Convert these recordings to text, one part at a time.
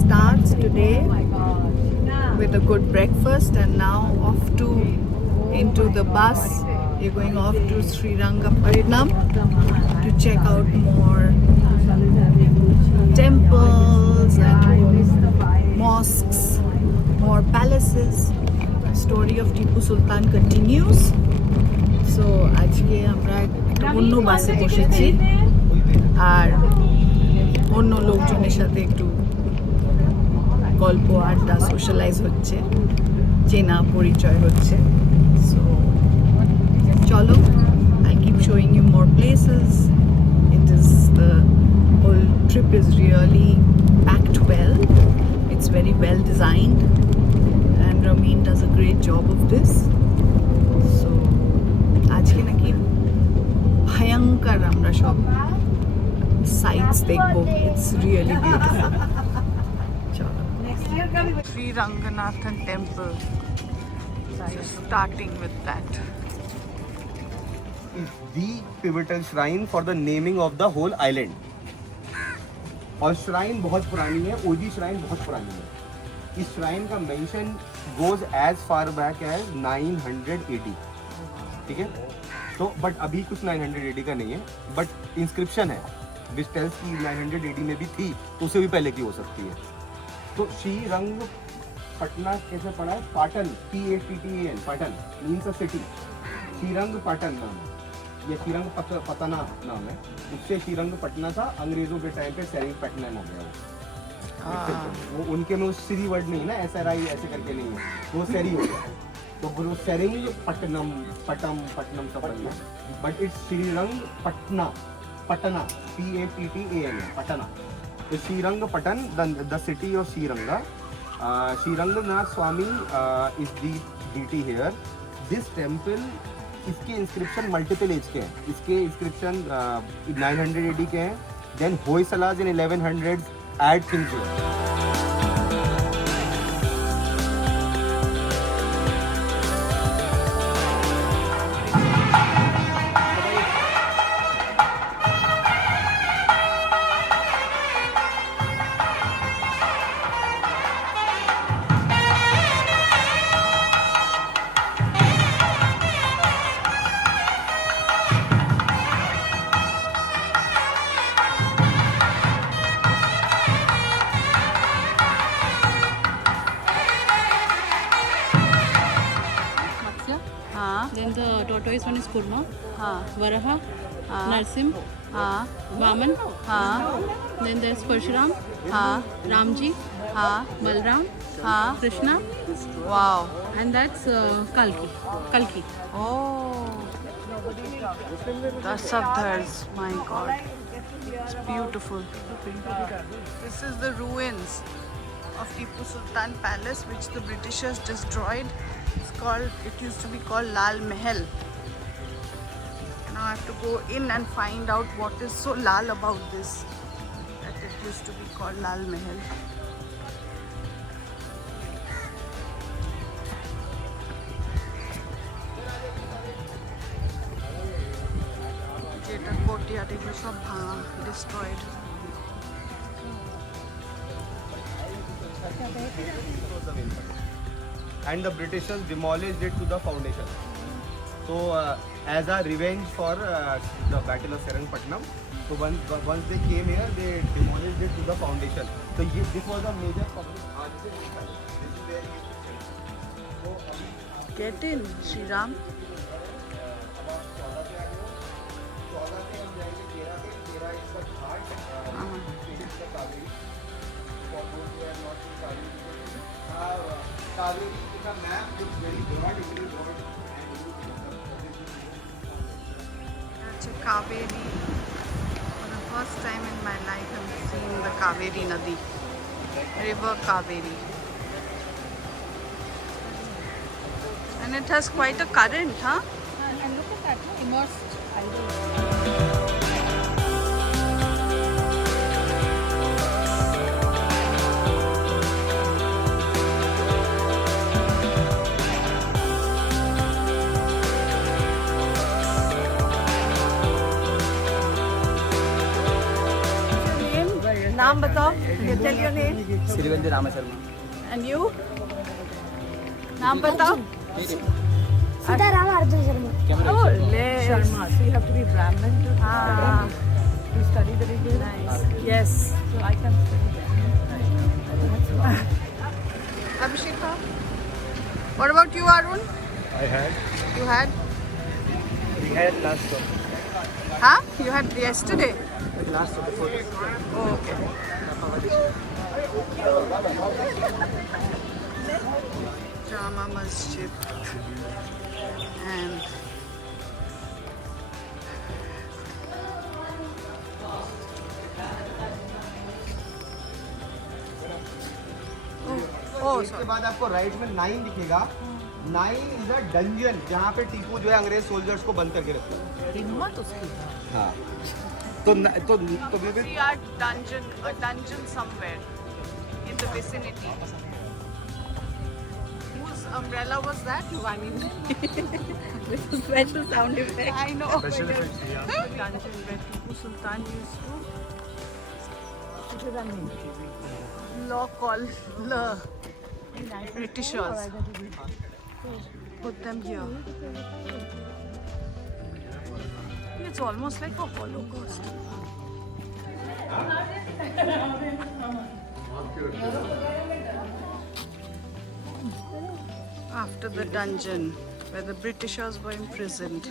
starts today with a good breakfast and now off to into the bus. We're going off to Srirangapatnam to check out more temples and mosques, more palaces. Story of Tipu Sultan continues. So আজকে আমরা অন্য বাসে বসেছি আর অন্য লোকজনের সাথে একটু গল্প আড্ডা সোশ্যালাইজ হচ্ছে, চেনা পরিচয় হচ্ছে। সো চলো, I'll keep showing you more places. The whole trip is really packed well. It's very well designed and Ramin does a great job of this. So আজকে নাকি ভয়ঙ্কর আমরা সব sites দেখবো. It's really beautiful. চলো, Sri Ranganathan temple, starting with that. Is the pivotal shrine for the naming of the whole island. और श्राइन बहुत पुरानी है, ओजी श्राइन बहुत पुरानी है। इस श्राइन का mention goes as far back as 980, ठीक है। तो बट अभी कुछ 980 का नहीं है, बट इंस्क्रिप्शन है विच टेल्स की 980 में भी थी, तो उससे भी पहले की हो सकती है। तो श्रीरंगपटना कैसे पढ़ा है? Pattan, PATTAN, Pattan means a city. Srirangapatan नाम है, ये श्रीरंगपटना नाम है। उससे श्रीरंगपटना था, अंग्रेजों के टाइम पे सेरिंगपटनम हो गया वो उनके में श्री वर्ड नहीं है ना, SRI ऐसे करके नहीं है, वो सेरी हो गया। तो वो सेरिंगपटनम पटम पटनम सब बन गया, but it's Srirangapatna, Patna PATTAN, Patna. तो Srirangapatan, the city of Sriranga. Srirangnath Swami is the deity here. This temple, इसके इंस्क्रिप्शन मल्टीपल एज के हैं। इसके इंस्क्रिप्शन 980 के हैं। Then Hoysalas in 1100 add things. Then the tortoise one is Kurma, Varaha, Narsim, Vaman, then there's Parshuram, Ramji, Balram, Krishna, Wow. and that's Kalki. Oh, the Sabdars, my God, it's beautiful. This is the ruins of Tipu Sultan Palace, which the Britishers destroyed. It used to be called Lal Mahal. Now I have to go in and find out what is so Lal about this, that it used to be called Lal Mahal. যেটা কোর্টইয়ার্ড, এগুলো সব ভাঙা, destroyed. And the Britishers demolished it to the foundation. So as a revenge for the battle of Seringpatnam, so once they came here, they demolished it to the foundation. So this was a major public. This is where he is. So Get in, Shri Ram. Kaveri is a map, looks very broad, it is broad. That's a Kaveri. For the first time in my life, I'm seeing the Kaveri Nadi, River Kaveri. And it has quite a current, huh? And look at that, immersed idol. नाम बताओ। Okay, tell your name. श्रीवंदी रामा Sharma And you? नाम बताओ. सीताराम अर्जुन Sharma. Oh, Sharma. So you have to be Brahmin to study the religion. Nice. Yes. So I can study that. Abhishek, what about you, Arun? I had You had? we had last stop Huh? You had yesterday? last stop before this. Oh, okay. Jama Masjid. And oh, इसके बाद आपको राइट में 9 दिखेगा. 9 is a dungeon जहाँ पे टीपू जो है अंग्रेज सोल्जर्स को बंद करके रखता है. हिम्मत उसकी. हाँ. तो we will See a dungeon somewhere in the vicinity. Whose umbrella was that? I mean, with a special sound effect. I know. Special effects, yeah. The dungeon where Tipu Sultan used to law call the Britishers. Put them here. It's almost like a Holocaust. After the dungeon where the Britishers were imprisoned.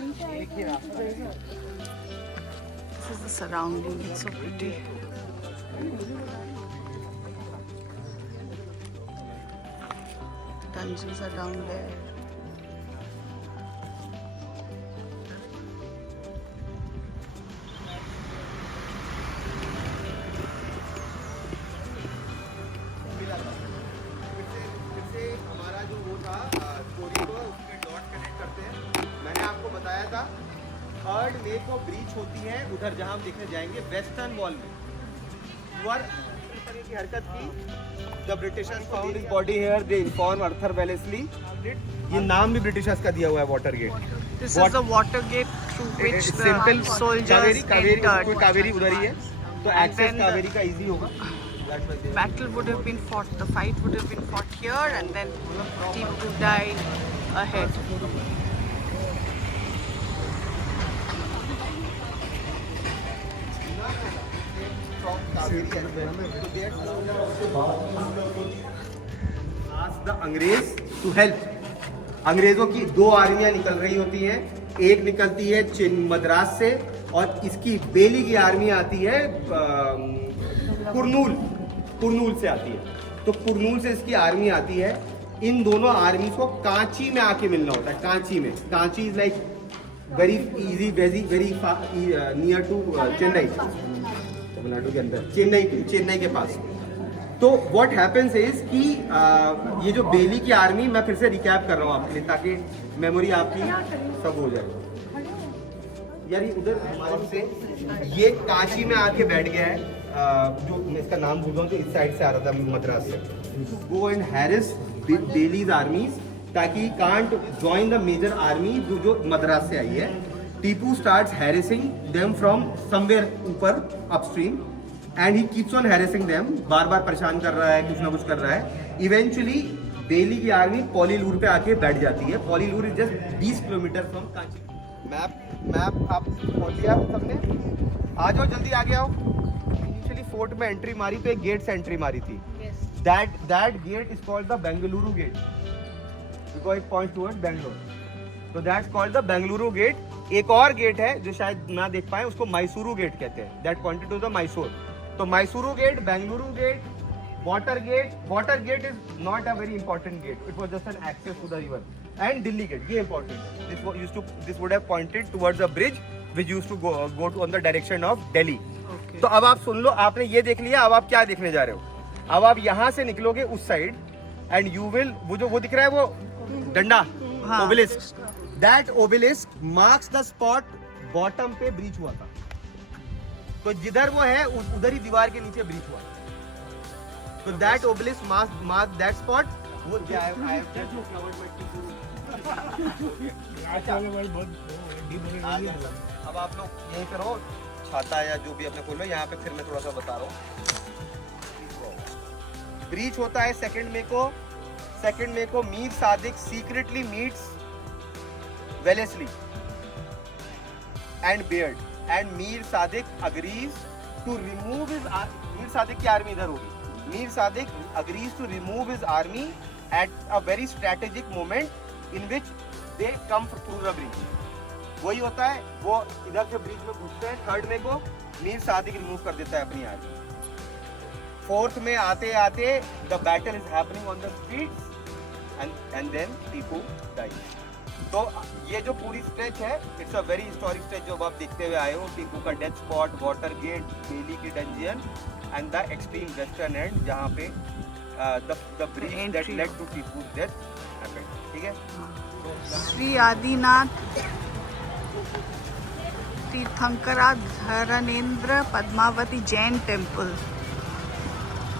This is the surrounding, it's so pretty. Dungeons are down there. हमारा जो वो था स्टोरी को उसके dot connect करते हैं. मैंने आपको बताया था 3rd May को ब्रीच होती है उधर जहां हम देखने जाएंगे वेस्टर्न वॉल में. इस तरह की हरकत की. The Britishers found his body here. They inform Arthur Wellesley. ये नाम भी ब्रिटिशर्स का दिया हुआ है water gate. This is the water gate through which the soldiers entered. Kaveri उधर ही है तो And एक्सेस then कावेरी का इजी होगा. battle would have been fought, the fight would have been fought here, and then Tipu died ahead. Ask the अंग्रेज to help. अंग्रेजों की 2 आर्मियां निकल रही होती हैं. एक निकलती है मद्रास से और इसकी बेली की आर्मी आती है कुरनूल से आती है. तो कुरनूल से इसकी आर्मी आती है. इन दोनों आर्मी को कांची में आके मिलना होता है. Kanchi is like very easy, very near to Chennai, Tamil Nadu के अंदर. चेन्नई के पास. तो व्हाट हैपेंस इज कि ये जो बेली की आर्मी, मैं फिर से रिकैप कर रहा हूँ आपके लिए ताकि मेमोरी आपकी सब हो जाए. यार ये उधर हमारे से ये काशी में आके बैठ गया है. जो मैं इसका नाम भूल रहा हूँ, जो इस साइड से आ रहा था मद्रास से. Go and Harris Baillie's armies ताकि can't join the major army जो मद्रास से आई है. Tipu starts harassing them from somewhere ऊपर upstream and he keeps on harassing them. बार बार परेशान कर रहा है, कुछ ना कुछ कर रहा है. इवेंचुअली बेली की आर्मी पॉलीलूर पे आके बैठ जाती है. Pollilur is just 20 kilometre from Kanchi. Map आप खोल लिया सबने? आ जाओ, जल्दी आगे आओ. इनिशियली फोर्ट में एंट्री मारी तो एक गेट से एंट्री मारी थी. That gate is called the Bengaluru gate because it points towards Bangalore. तो that's called the Bengaluru gate. एक और गेट है जो शायद ना देख पाए, उसको मैसूरू गेट कहते हैं. That pointed to the Mysore. तो Mysuru gate, Bengaluru gate, water gate is not a very important gate. It was just an access to the river. And Delhi gate, ये इंपॉर्टेंट है. This would have pointed towards a bridge which used to go to on the direction of Delhi. तो अब आप सुन लो, आपने ये देख लिया. अब आप क्या देखने जा रहे हो? अब आप यहाँ से निकलोगे उस साइड एंड यू विल, वो दिख रहा है वो डंडा, obelisk. That obelisk marks the spot bottom पे ब्रीच हुआ था. तो जिधर वो है उधर ही दीवार के नीचे ब्रीच हुआ. तो that obelisk mark that spot. वो क्या है? अब आप लोग यही करो, छाता या जो भी अपने खोलो. यहाँ पे फिर मैं थोड़ा सा बता रहा हूँ. ब्रीच होता है सेकंड मे को Mir Sadiq secretly meets Wellesley and Baird and Mir Sadiq agrees to remove his Mir Sadiq की आर्मी इधर होगी Mir Sadiq agrees to remove his army at a very strategic moment in which they come through the bridge वही होता है वो इधर से ब्रिज में घुसते हैं थर्ड मे को मीर सादिक रिमूव कर देता है अपनी आर्मी फोर्थ में आते आते the battle is happening on the streets and then Tipu dies तो ये जो पूरी स्ट्रेच है it's a very historic stretch जो आप देखते हुए आए हो टीपू का death spot water gate Delhi की dungeon and the extreme western end जहाँ पे the bridge that led to Tipu's death happened ठीक है Shri Adinath Tirthankara Dharanendra Padmavati Jain temple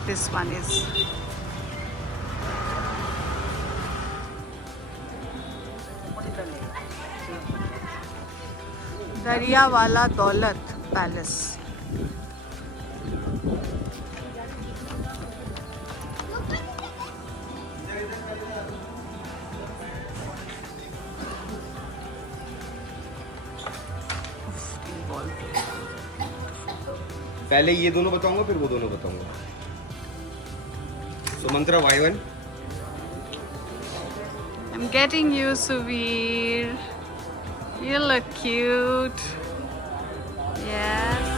this one is दरियावाला दौलत पैलेस पहले ये दोनों बताऊंगा फिर वो दोनों बताऊंगा Sumantra Vivian I'm getting you, Suvir. You look cute. Yes.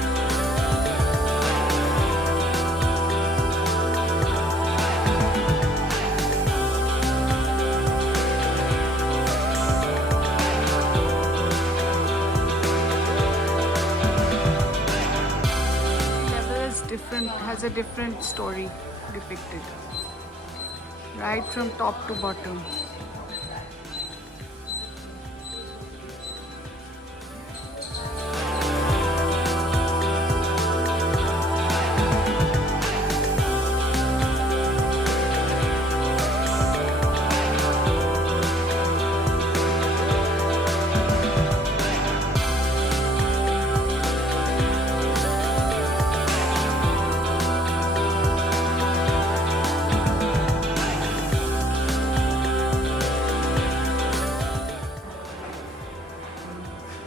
Level is different, has a different story depicted. Right from top to bottom.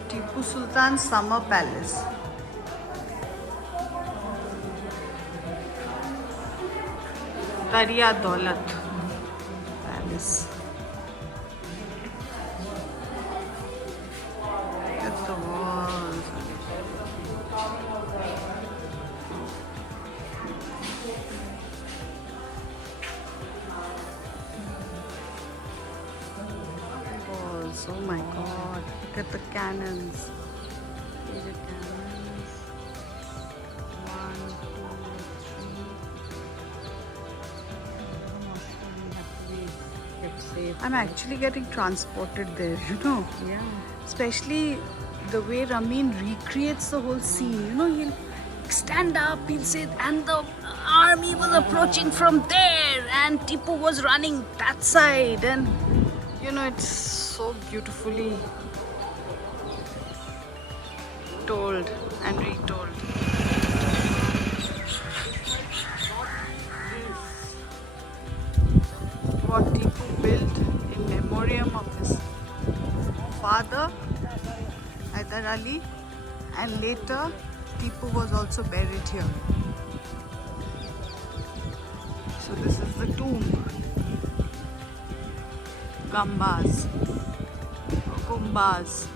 Tipu Sultan Summer Palace. Darya Daulat Palace. Look at the walls. Walls. Oh my god. Look at the cannons. See the cannons. 1, 2, 3. I'm actually getting transported there, you know. Yeah. Especially the way Ramin recreates the whole scene. You know, he'll stand up, he'll say, and the army was approaching from there, and Tipu was running that side, and you know, it's so beautifully told and retold. What Tipu built in memoriam of his father, Hyder Ali, and later Tipu was also buried here. So this is the tomb. Gambas or Gumbas.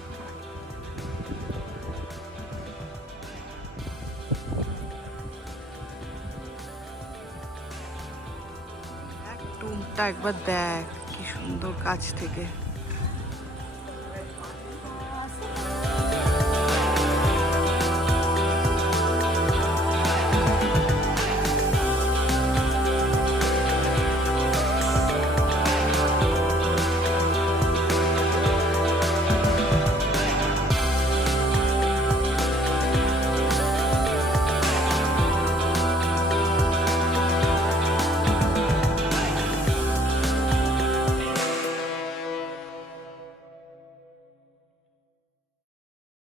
টুমটা একবার দেখ কি সুন্দর কাছ থেকে